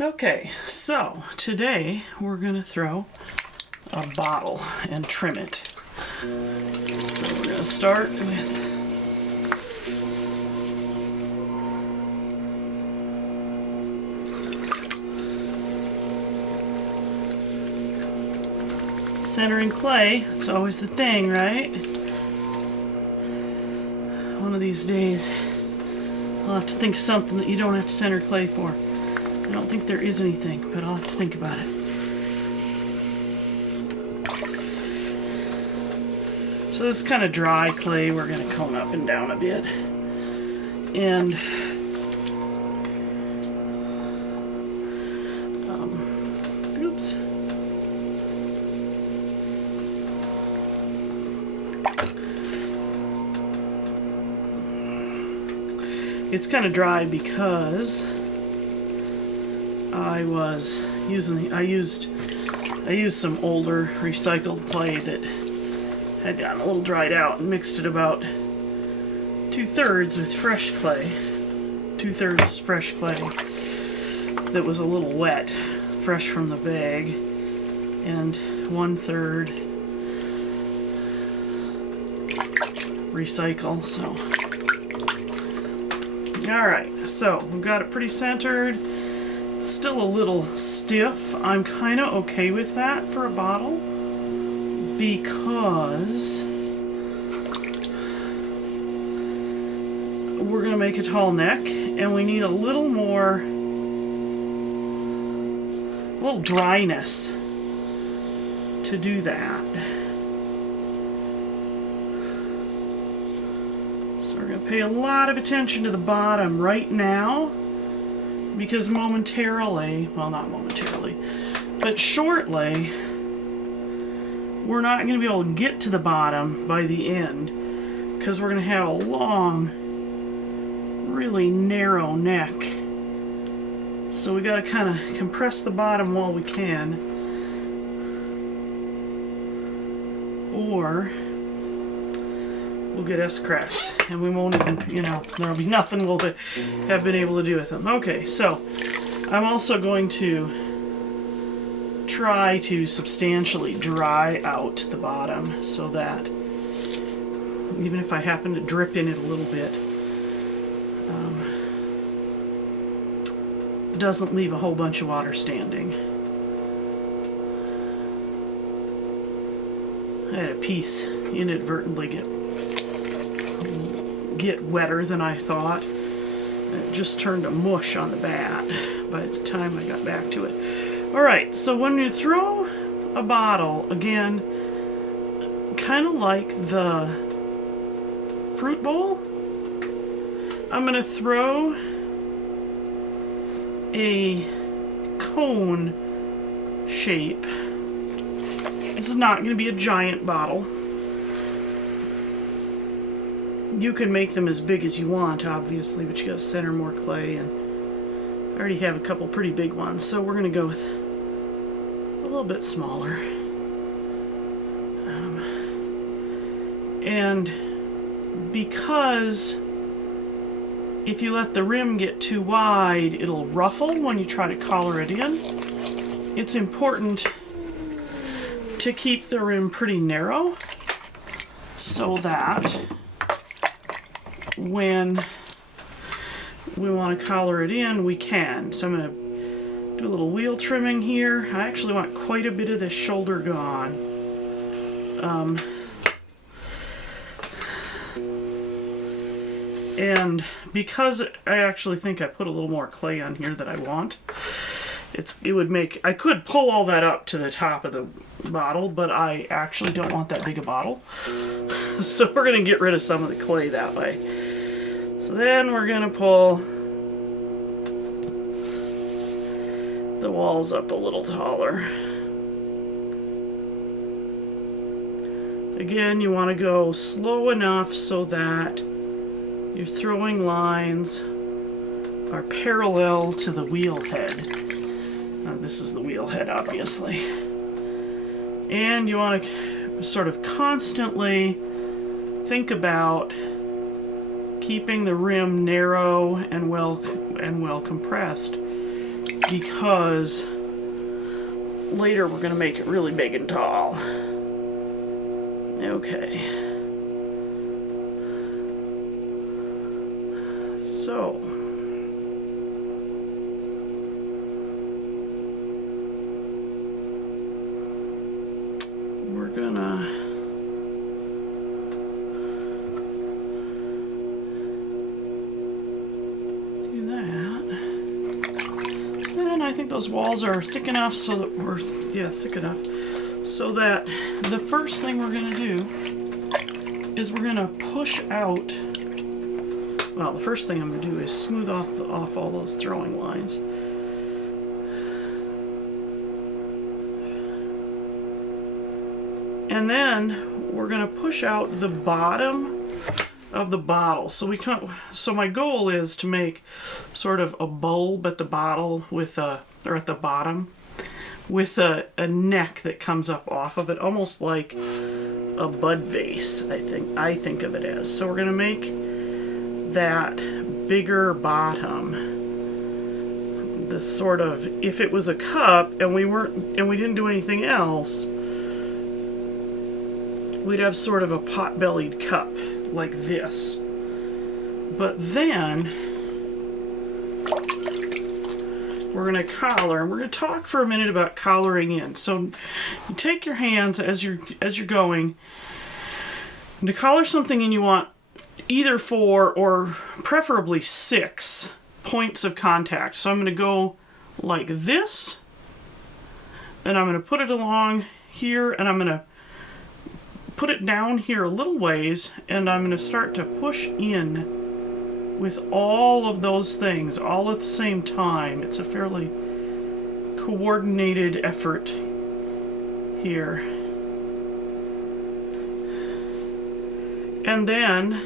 Okay, so today we're going to throw a bottle and trim it. So we're going to start with centering clay. It's always the thing, right? One of these days I'll have to think of something that you don't have to center clay for. I don't think there is anything, but I'll have to think about it. So this is kind of dry clay. We're going to cone up and down a bit. And oops. It's kind of dry because I used some older recycled clay that had gotten a little dried out and mixed it about 2/3 with fresh clay. 2/3 fresh clay that was a little wet, fresh from the bag, and 1/3 recycle. So, alright, so we've got it pretty centered. Still a little stiff. I'm kind of okay with that for a bottle because we're going to make a tall neck and we need a little dryness to do that. So we're going to pay a lot of attention to the bottom right now, because momentarily, well, not momentarily, but shortly, we're not going to be able to get to the bottom by the end because we're going to have a long, really narrow neck. So we got to kind of compress the bottom while we can, or we'll get S-cracks and we won't even, there'll be nothing we'll have been able to do with them. Okay, so I'm also going to try to substantially dry out the bottom so that even if I happen to drip in it a little bit, it doesn't leave a whole bunch of water standing. I had a piece inadvertently get wetter than I thought. It just turned to mush on the bat by the time I got back to it. Alright, so when you throw a bottle, again, kind of like the fruit bowl, I'm going to throw a cone shape. This is not going to be a giant bottle. You can make them as big as you want, obviously, but you got to center more clay, and I already have a couple pretty big ones, so we're going to go with a little bit smaller. And because if you let the rim get too wide, it'll ruffle when you try to collar it in. It's important to keep the rim pretty narrow so that when we want to collar it in, we can. So I'm going to do a little wheel trimming here. I actually want quite a bit of this shoulder gone. And because I actually think I put a little more clay on here than I want, it would make, I could pull all that up to the top of the bottle, but I actually don't want that big a bottle. So we're going to get rid of some of the clay that way. So then we're going to pull the walls up a little taller. Again, you want to go slow enough so that your throwing lines are parallel to the wheel head. Now, this is the wheel head, obviously. And you want to sort of constantly think about keeping the rim narrow and well compressed. because later we're going to make it really big and tall. Okay. So we're gonna do that. And I think those walls are thick enough so that we're, yeah, thick enough so that the first thing we're gonna do is we're gonna push out. Well, the first thing I'm going to do is smooth off all those throwing lines. And then we're going to push out the bottom of the bottle. So my goal is to make sort of a bulb at the bottle with or at the bottom with a neck that comes up off of it, almost like a bud vase, I think of it as. So we're going to make that bigger bottom, the sort of, if it was a cup and we didn't do anything else, we'd have sort of a pot-bellied cup like this. But then we're going to collar, and we're going to talk for a minute about collaring in. So you take your hands as you're going, and to collar something in, you want either 4 or preferably 6 points of contact. So I'm going to go like this, and I'm going to put it along here, and I'm going to put it down here a little ways, and I'm going to start to push in with all of those things all at the same time. It's a fairly coordinated effort here. And then,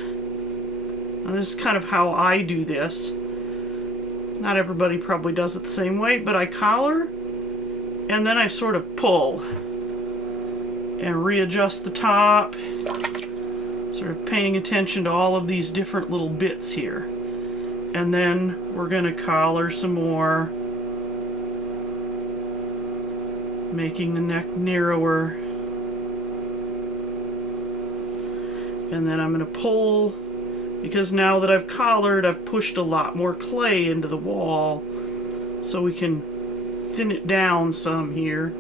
and this is kind of how I do this. Not everybody probably does it the same way, but I collar and then I sort of pull and readjust the top, sort of paying attention to all of these different little bits here. And then we're going to collar some more, making the neck narrower. And then I'm going to pull, because now that I've collared, I've pushed a lot more clay into the wall, so we can thin it down some here.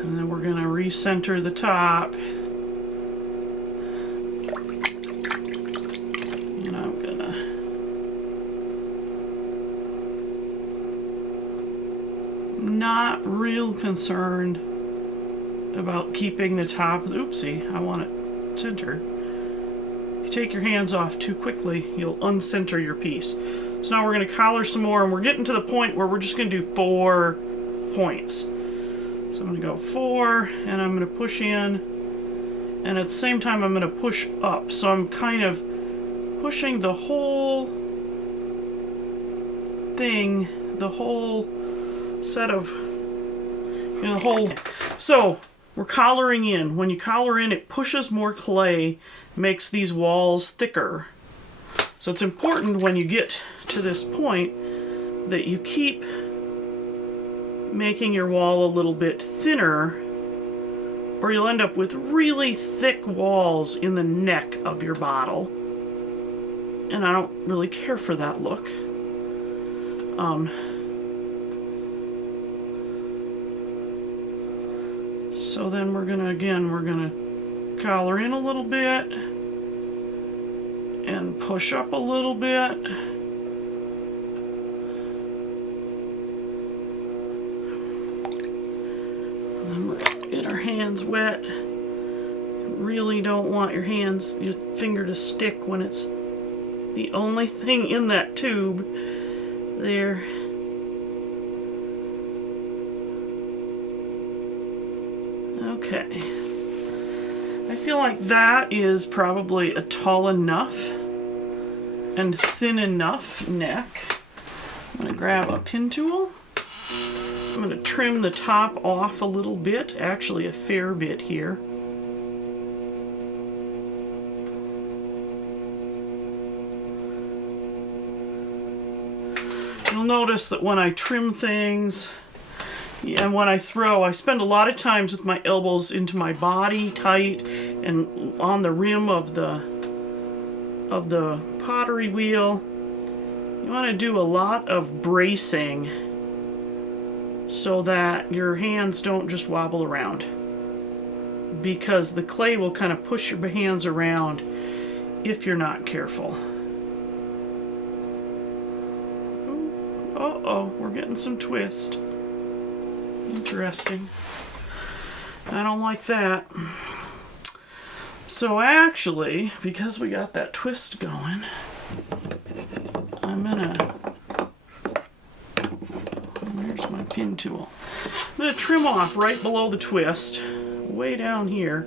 And then we're going to recenter the top. And I'm going to not real concerned about keeping the top. Oopsie, I want it centered. If you take your hands off too quickly, you'll uncenter your piece. So now we're going to collar some more, and we're getting to the point where we're just going to do 4 points. So I'm going to go 4, and I'm going to push in, and at the same time I'm going to push up. So I'm kind of pushing the whole thing, the whole set of, the whole. So we're collaring in. When you collar in, it pushes more clay, makes these walls thicker. So it's important when you get to this point that you keep making your wall a little bit thinner, or you'll end up with really thick walls in the neck of your bottle. And I don't really care for that look. So then we're gonna collar in a little bit and push up a little bit. And then we're gonna get our hands wet. You really don't want your finger to stick when it's the only thing in that tube there. Okay. I feel like that is probably a tall enough and thin enough neck. I'm going to grab a pin tool. I'm going to trim the top off a little bit, actually a fair bit here. you'll notice that when I trim things and when I throw, I spend a lot of times with my elbows into my body tight and on the rim of the pottery wheel. You want to do a lot of bracing so that your hands don't just wobble around, because the clay will kind of push your hands around if you're not careful. Uh-oh, we're getting some twist. Interesting. I don't like that. So actually, because we got that twist going, I'm gonna... Where's my pin tool? I'm gonna trim off right below the twist, way down here,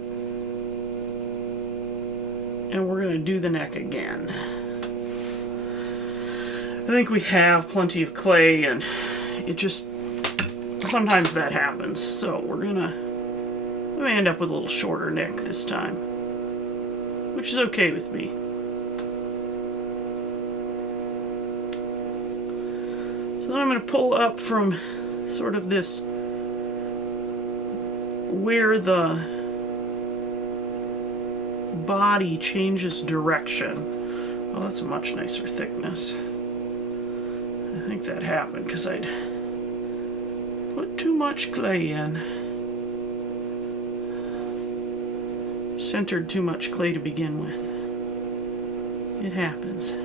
and we're gonna do the neck again. I think we have plenty of clay, and it just, sometimes that happens. So we're gonna end up with a little shorter neck this time, which is okay with me. So then I'm gonna pull up from sort of this, where the body changes direction. Oh, that's a much nicer thickness. I think that happened because I'd put too much clay in. Centered too much clay to begin with. It happens.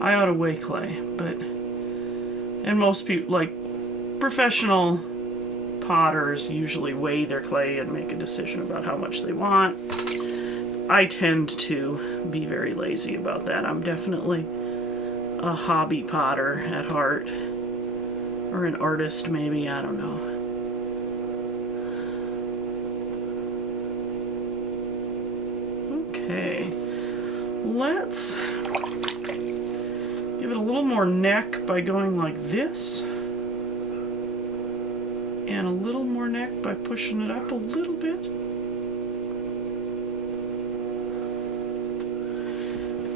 I ought to weigh clay, but... And most people, like professional potters, usually weigh their clay and make a decision about how much they want. I tend to be very lazy about that. I'm definitely a hobby potter at heart. Or an artist, maybe, I don't know. Okay. Let's give it a little more neck by going like this. And a little more neck by pushing it up a little bit.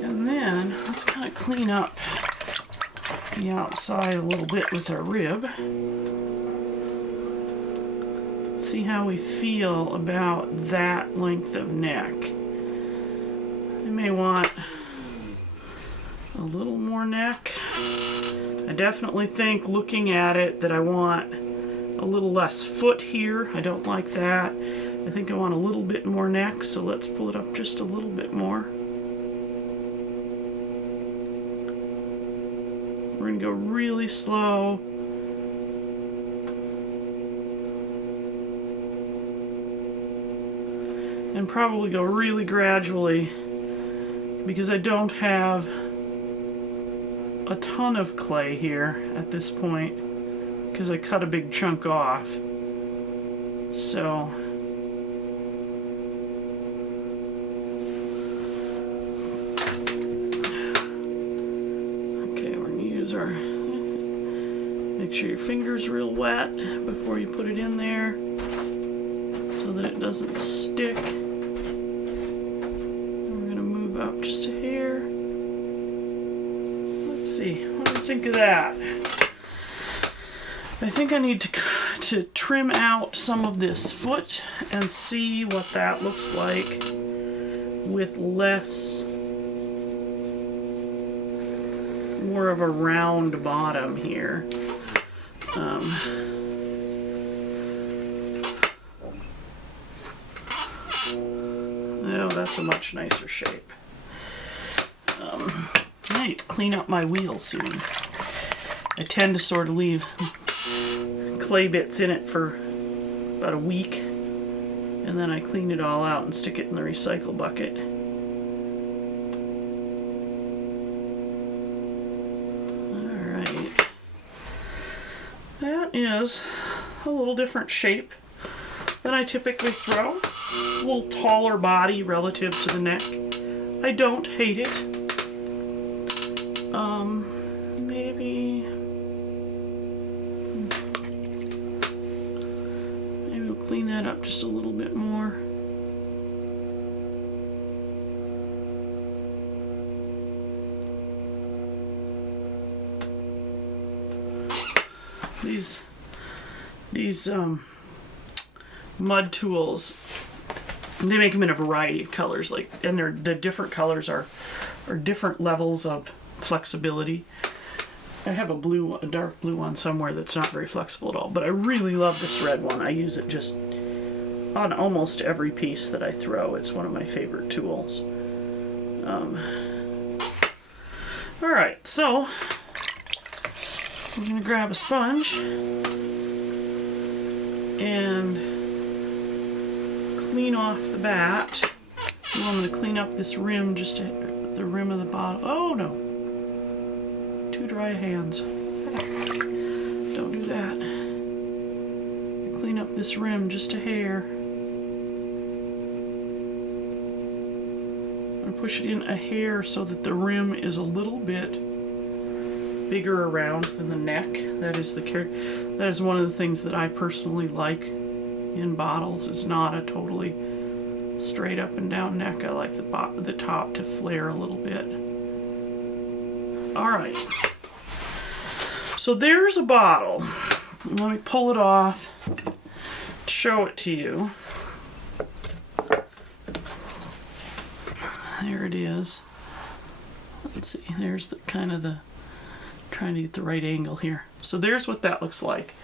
And then let's kind of clean up the outside a little bit with our rib. See how we feel about that length of neck. I may want a little more neck. I definitely think, looking at it, that I want a little less foot here. I don't like that. I think I want a little bit more neck, so let's pull it up just a little bit more. We're going to go really slow. And probably go really gradually, because I don't have a ton of clay here at this point, because I cut a big chunk off. So okay, we're going to use our, make sure your finger's real wet before you put it in there so that it doesn't stick. And we're going to move up just a hair. Let's see, what do you think of that? I think I need to trim out some of this foot and see what that looks like with more of a round bottom here. Oh, that's a much nicer shape. I need to clean up my wheel soon. I tend to sort of leave clay bits in it for about a week, and then I clean it all out and stick it in the recycle bucket. Alright. That is a little different shape than I typically throw. A little taller body relative to the neck. I don't hate it. Maybe we'll clean that up just a little bit more. These mud tools, they make them in a variety of colors, like, and the different colors are different levels of flexibility. I have a dark blue one somewhere that's not very flexible at all, but I really love this red one. I use it just on almost every piece that I throw. It's one of my favorite tools. All right, so I'm gonna grab a sponge and clean off the bat. I'm going to clean up this rim, just the rim of the bottle. Oh no, too dry hands. Don't do that. Clean up this rim just a hair. And push it in a hair so that the rim is a little bit bigger around than the neck. That is one of the things that I personally like in bottles, is not a totally straight up and down neck. I like the top to flare a little bit. All right, so there's a bottle. Let me pull it off to show it to you. There it is. Let's see, there's the trying to get the right angle here. So there's what that looks like.